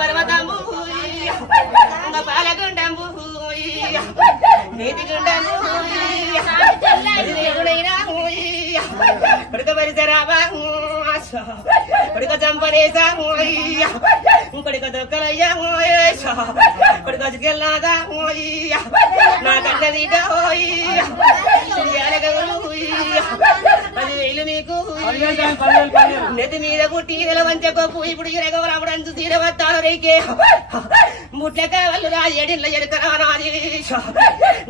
పర్వతము పాలగుండము నీతి గుండము కొడుక పరిసరావా కొడుక చంపనేసా కొడుక దొక్కలయ్యా కొడుక చికెల్లాగా నా కన్న తీట అది వేలు మీకు నెత్తి మీద కుట్టి వంచకోపు ఇప్పుడు ఇరగవరాముడు అంచు తీరవత్తాను రేకే ముట్ల కావలు రాజు ఎడిళ్ళ ఎడుకరా నాది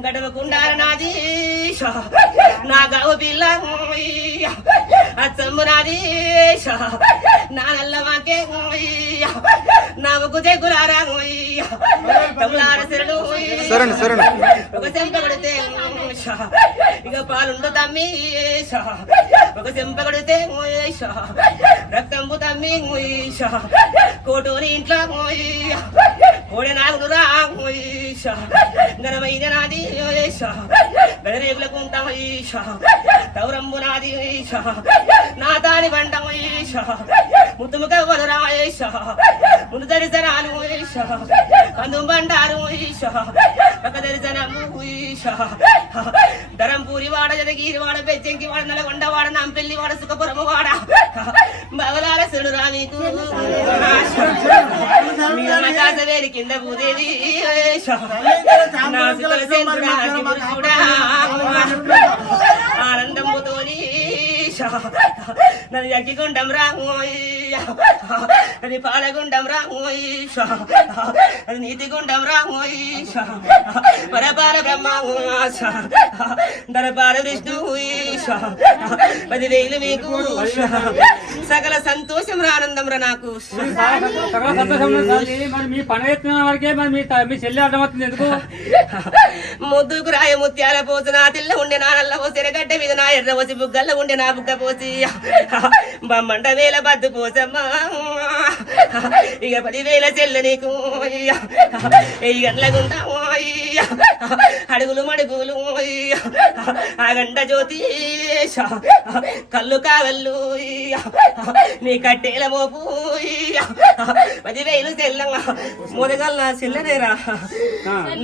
గడవకుండార నాది నా గావు పిల్ల అచ్చమ్ము నాది నా నల్ల మాకే నా ముగ్గు తెగులారా తమ్ములార శరణు ఒక చెంప కొడితే ఇక పాలుండు తమ్మి ఒక చెంప కొడితే రక్తంపు తమ్మి కోటోని ఇంట్లో కోడి నాగులు రా ఘనమైన నాది గడరేపులకు ఉంటాం తౌరంబు నాది నా తాని బండం ముద్దుము కవ్వలు రా ముందు దరిశనాలు కందు బండారు ఒక దరిశనము ధరంపూరి వాడ జదగిరి వాడ బెజ్జంకి వాడ నల్గొండ వాడ నాంపల్లి వాడ సుఖపురము వాడ బవలాల శిరుడు రామీకు వేరి కింద భూదేవి ఆనందముతోని నది అగ్గిగుండం రామోయ్య అది పాలగుండం రామోయ్య అది నీతిగుండం రామోయ్య పరపాల బ్రహ్మ దరపాల విష్ణు 10,000 మీకు సకల సంతోషం ఆనందం రా నాకు మీ పని వరకే మీ చెల్లి అర్థమవుతుంది ఎందుకు ముద్దుకు రాయ ముత్యాల పోసు నా తెల్ల ఉండే నా నల్ల పోసి ఎరగడ్డ మీద నా ఎర్ర పోసి బుగ్గల్ల ఉండే నా బుగ్గ పోసి బమ్మంట వేల బద్దు పోసమ్మా ఇక 10,000 చెల్ల నీకు 10 గంటలగుంటా అడుగులు మడుగులు ఆ గంట జ్యోతి కళ్ళు కావల్లు నీ కట్టేల మోపు 10,000 చెల్లంగా మొదగల నా చెల్లనేరా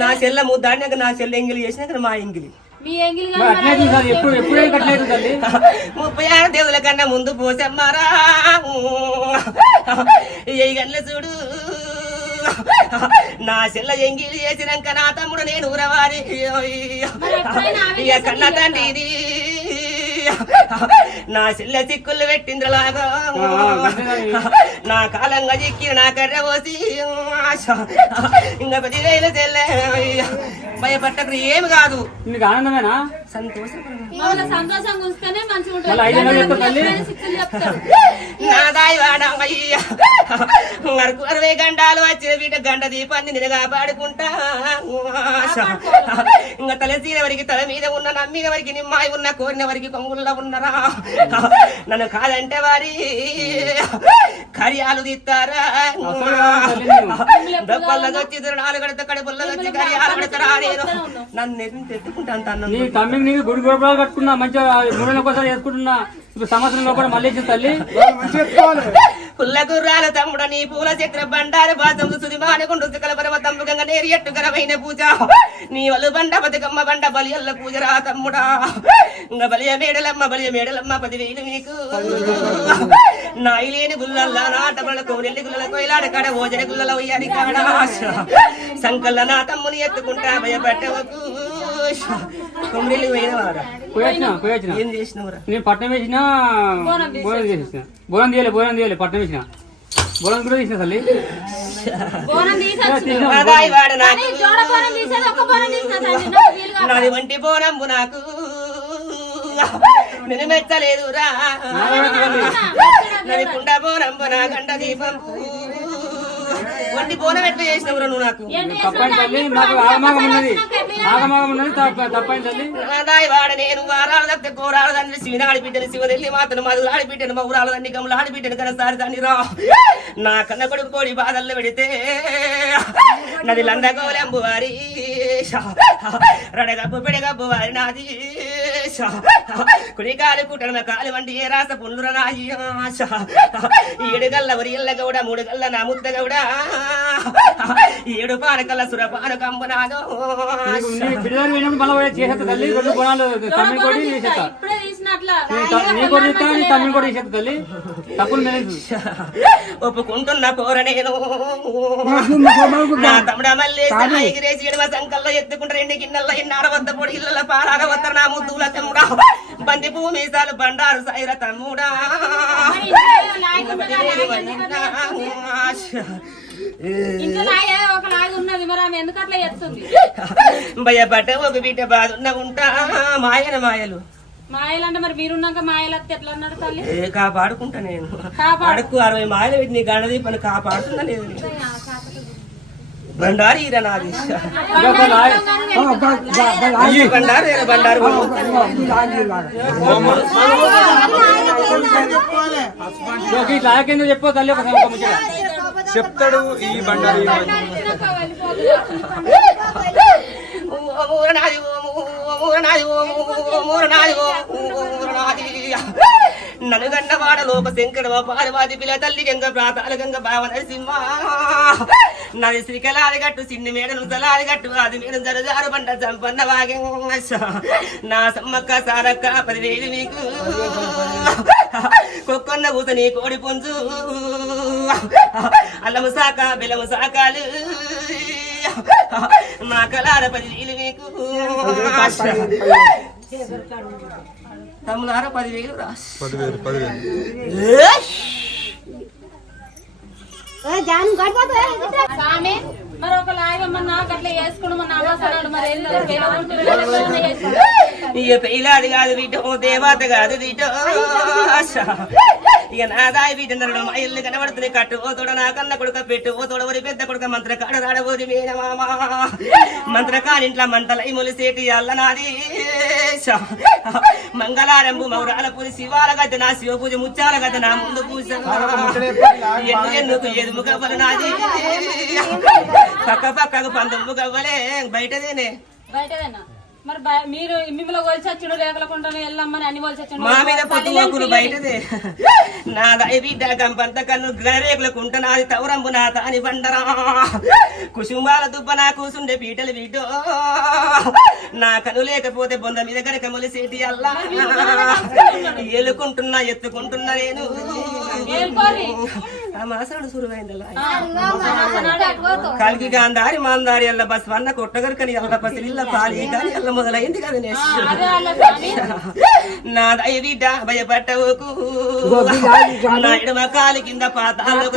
నా చెల్ల ముద్దాడినాక నా చెల్ల ఎంగిలి చేసినాక మా ఎంగిలి 36 దేవుల కన్నా ముందు పోసమ్మారా 7 గంటల చూడు నా చెల్ల ఎంగిలి చేసినాక నా తమ్ముడు నేను ఊరవారి ఇక కన్న తండ్రి నా చెల్ల చిక్కులు పెట్టిందిలాగా నా కాలంగా చిక్కి నా కర్ర పోసి ఇంకా 10,000 చెల్ల భయపట్టకు ఏమి కాదు నీకు ఆనందమేనా నాదాయి వాడయ్యా 60 గంటలు వచ్చిన బిడ్డ గంట దీపాన్ని నేను కాపాడుకుంటా ఇంకా తల తీర వరకు తల మీద ఉన్న నమ్మిన వరకు నిమ్మాయి ఉన్న కోరిన వరకు కొంగుల్లో ఉన్నరా నన్ను కాదంటే వారి కరియాలు తీస్తారా దప్పల్లో వచ్చి 4 గడత కడుపుల్లో వచ్చి కరియాలు పెడతారా నేను నన్ను తెచ్చుకుంటాను నీ తమ్మికి నీకు గుడి గోపురాలు కట్టుకున్నా మంచిగా 3 నెలలకు ఒకసారి చేసుకుంటున్నా ఇప్పుడు సంవత్సరంలో కూడా మళ్ళీ తల్లి పుల్ల గుర్రాల తమ్ముడ నీ పూల చక్ర బండారు బాసం సుదిమానుకుంటు సుకల పర్వతంబు గంగ నేరి ఎట్టుకరమైన పూజ నీ వలు బండ బతుకమ్మ బండ బలియల్ల పూజరా తమ్ముడా ఇంకా బలియ మేడలమ్మ 10,000 మీకు నాయిలేని గుల్లల్లా నాటబల కోరెల్లి గుల్లల కోయిలాడ కాడ ఓజన గుల్లల ఉయ్యారి కాడ సంకల్ల నా తమ్ముని ఎత్తుకుంటా భయపట్టవకు కొమ్మిలి పోయినవారా ఏం చేసినవరా నేను పట్టణం వేసిన బోరం తీయలే పట్టణం వేసిన బోరం కూడా తీసిన తల్లి నాది వంటి బోరంబు నాకు నేను మెచ్చలేదురా నది కుండ బోరంబు నా గంట దీపం వంటి బోనం ఎట్లా చేసినవురా నువ్వు నాకు నాదాయి వాడ నేను వారాలు తప్పితే కోరాలు తండ్రి శివనాడి బిడ్డను శివదెల్లి మాతను మధులు ఆడిబిడ్డను మౌరాలు తండ్రి గమ్ములు ఆడిబిడ్డను కనసారి తండ్రి రా నా కన్న కొడుకు కోడి బాధల్లో పెడితే నది లందగోలెంబు వారి రడగబ్బు పెడగబ్బు వారి నాది కుడికాలు కుటన కాలు వంటి ఏ రాస పుండుర నాయి 7 గల్ల వరియల్ల గౌడ 3 గల్ల నా ముద్ద గౌడ 7 పానకల్ల సురపాన కంబనాదో తల్లి 2 గుణాలు తమ్మిని కొడి చేసేస్తా ఇప్పుడే తీసినట్లా నీ కొడి తమ్మిని కొడి చేసేస్తా తల్లి తప్పులు మేనేజ్ ఒప్పుకుంటున్న పోర నేను నా తమ్ముడ మళ్ళీ ఎగిరేసి ఎడమ సంకల్లో ఎత్తుకుంటారు 2 గిన్నెల ఎన్నార వద్ద పొడి ఇళ్ళ పారాల వద్ద నా ముద్దుల తమ్ముడా బంది భూమిసాలు బండారు సైర తమ్ముడా ఇంట్లో ఒక లాగా ఉన్నది మరి ఆమె ఎందుకు అట్లా చేస్తుంది భయపడ్డ ఒక బిడ్డ బాధ ఉంటా మాయన మాయలు మాయలంటే మరి మీరున్నాక మాయలత్తే ఎట్లా అన్నాడు తల్లి కాపాడుకుంటా నేను అడుక్కు 60 మాయలు పెట్టి నీ గణది పని కాపాడుతుందా లేదు బండారు ఈర నాది బండారు బండారు లాగేందో చెప్పు తల్లి చెప్తాడు ఈ బండారు నన్ను గన్నవాడ లోక శంకరవ పార్వతి పిల్ల తల్లి గంగ ప్రాతాల గంగ భావ నరసింహ నాది శ్రీకలాది గట్టు చిన్ని మేడను తలాది గట్టు అది మేడం జరజారు బండ సంపన్న వాగే నా సమ్మక్క సారక్క 10,000 మీకు కొక్కన్న కూత నీ కోడి పుంజు అల్లము సాక బెల్లము సాకాలు నా కలార 10,000 మీకు తమ్ములార 10,000 రా 10,000 స్వామి మరి ఒక లాగమ్మన్నా అట్లా వేసుకుని మన అమ్మసన్నాడు మరి ఇక పెయిలాది కాదు వీటో దేవత కాదు వీటో ఇక నాదాయి వీటందరూ మా ఇల్లు కనబడుతుంది కట్టు ఓ తోడ నా కన్న కొడుక పెట్టు ఓ తోడ ఊరి పెద్ద కొడుక మంత్రకాడ రాడబోది మేనమామ మంత్రకాడింట్ల మంటలై మొలిసేటి అల్ల నాది మంగళారంభు మౌరాల పూరి శివాల గద్దె నా శివ పూజ ముత్యాల గద్దె నా ముందు పూజ ఎన్నుకు ఎదుము గవ్వలు నాది పక్క పక్కకు 19 గవ్వలే బయటదేనే బయటదేనా మరి మీరు మిమ్మల్ని కొలిచొచ్చుడు రేకలకుండా వెళ్ళమ్మని అన్ని కొలిచొచ్చుడు మా మీద పొద్దుమోకులు బయటదే నా దయ బిడ్డ గంపంత కన్ను గరేకులకుంట నాది తౌరంబు నా తాని బండరా కుసుంబాల దుబ్బ నా కూసుండే పీటలు వీటో నా కను లేకపోతే బొంద మీద గనక మొలిసేటి అల్లా ఎలుకుంటున్నా ఎత్తుకుంటున్నా నేను మాసాడు సురువైందల్లా కలిగి గాంధారి మాందారి అల్ల బస్ వన్న కొట్టగరకని అల్ల పసిలిల్ల పాలి కానీ అల్ల మొదలైంది కదా నా దయ బిడ్డ భయపట్టవుకు నా ఎడమ కాలి కింద పాతాలకు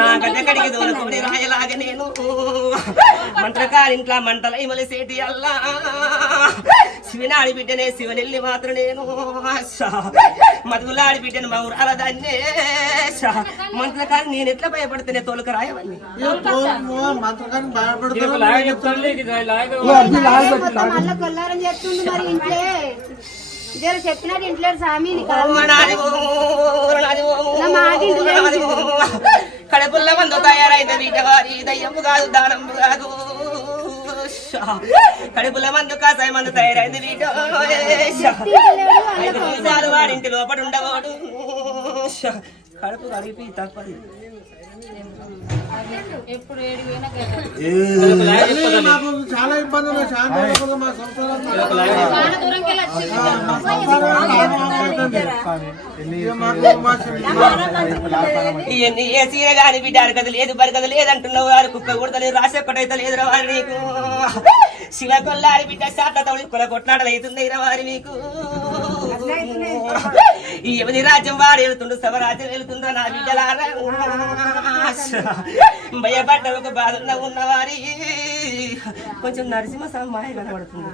నా గడ్డకడికి దూరకుడి రాయలాగా నేను మంత్రకారింట్లా మంటలై మొలిసేటి అల్లా శివనాడి బిడ్డనే శివనెల్లి మాత్రం నేను మధులాడి బిడ్డను మౌరాల దాన్నే మంత్రకారి నేను ఎట్లా భయపడితేనే తోలుక రాయవన్నీ కొల్లారం చెప్తుంది మరి ఇంట్లో జర చెప్పినట్టు ఇంట్లో స్వామి కడుపుల్ల మందు తయారైంది వీటవారి దయ్యము కాదు దానము కాదు కడుపుల మందు కాసాయి మందు తయారైంది వీటో 5 నిమిషాలు వాడింటి లోపల ఉండవాడు కడుపు కడిపి తప్పది ఎప్పుడు చాలా ఇబ్బందులు ఇవన్నీ ఏ సీర గాని బిడ్డ అరగదు లేదు బరగదు లేదంటున్నావు వారు కుక్క కొడతలేదు రాసి ఒక్కటైతే లేదు వారు నీకు శివ కొల్లారి బిడ్డ శాత తౌడి కొల కొట్లాడలు అవుతుంది వారి మీకు ఈ ఎవరి రాజ్యం వారు వెళ్తుండ్రు సవరాజ్యం వెళ్తుండ్రు నా బిడ్డలారా భయపడ్డ ఒక బాధ ఉన్నవారి కొంచెం నరసింహ మాయ కనబడుతుంది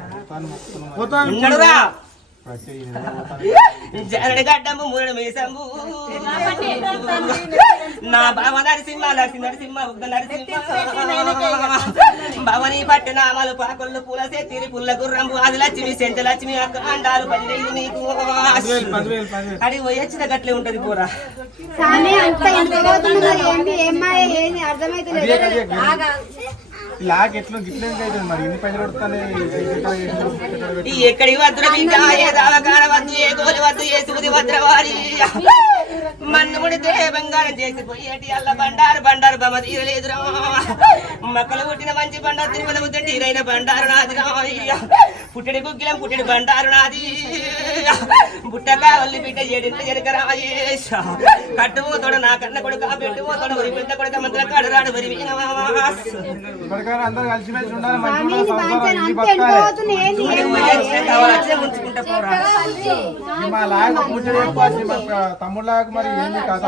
జనడి గడ్డము మూడు మీసంబు నా బావ నరసింహ నరసింహ ఉగ్ర నరసింహ భవని పట్టణామాలు పాకొల్లు పూల సెత్తిరి పుల్ల గుర్రంబు ఆది లక్ష్మి సెంచ లక్ష్మి అండాలు 10,000 నీకు అడిగి పోయొచ్చిన గట్లే ఉంటది కూర లాక్ ఎట్లా గిట్లేం అవుతుంది మరి ఇన్ని పైసలు కొడుతానే ఈ ఎక్కడికి వద్దుల బిడ్డ ఏ దావకాల వద్దు ఏ గోలి వద్దు ఏ సూది వద్రవారి మన్ను ముడితే బంగారం చేసిపోయేటి అల్ల బండారు బండారు బొమ్మ తీరలేదురా మక్కలు పుట్టిన మంచి బండారు తిరుపతి బుద్ధ తీరైన బండారు నాది పుట్టడి గుగ్గిలం పుట్టడి బండారు నాది బుట్టగా వల్లి బిడ్డ ఏడింటి జరగరాయి కట్టుపోతాడు నా కన్న కొడుక పెట్టుపోతాడు వరి పెద్ద కొడుక మంత్ర కడరాడు వరి ఇప్పటికైనా అందరూ కలిసిమెలిసి ఉండాలి స్వామిని బాంచన అంత వెళ్ళిపోతుంది ఏంది ఉంచుకుంటా పోరా మా లాయకు ముచ్చట చెప్పాల్సి మా తమ్ముడు లాయకు మరి ఏంది కథ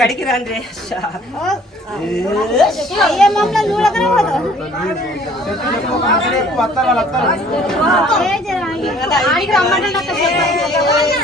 కడికి రండి అయ్యే మమ్మల్ని చూడకనే పోతావు వస్తారు వాళ్ళు వస్తారు ఏ జరా ఆడికి రమ్మంటే నాకు చెప్పాలి.